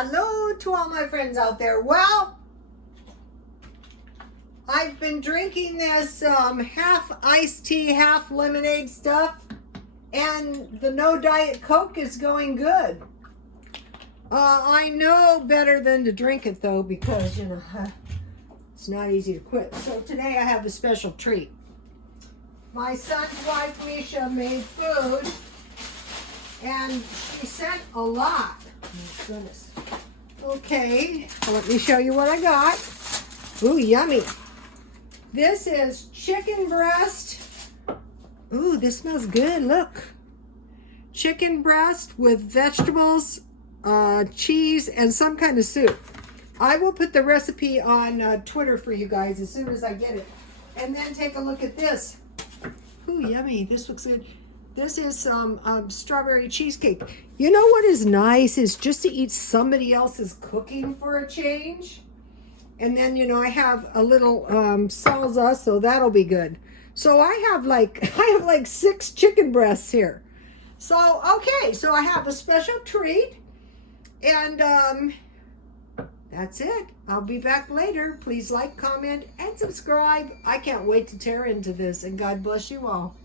Hello to all my friends out there. Well, I've been drinking this half iced tea, half lemonade stuff, and the no Diet Coke is going good. I know better than to drink it though, because you know it's not easy to quit. So today I have a special treat. My son's wife Misha made food, and she sent a lot. Oh my goodness. Okay, let me show you what I got. Ooh, yummy. This is chicken breast. Ooh, this smells good. Look. Chicken breast with vegetables, cheese, and some kind of soup. I will put the recipe on Twitter for you guys as soon as I get it. And then take a look at this. Ooh, yummy. This looks good. This is some strawberry cheesecake. You know what is nice is just to eat somebody else's cooking for a change. And then, you know, I have a little salsa, so that'll be good. So I have like 6 chicken breasts here. So, okay, so I have a special treat. And that's it. I'll be back later. Please like, comment, and subscribe. I can't wait to tear into this. And God bless you all.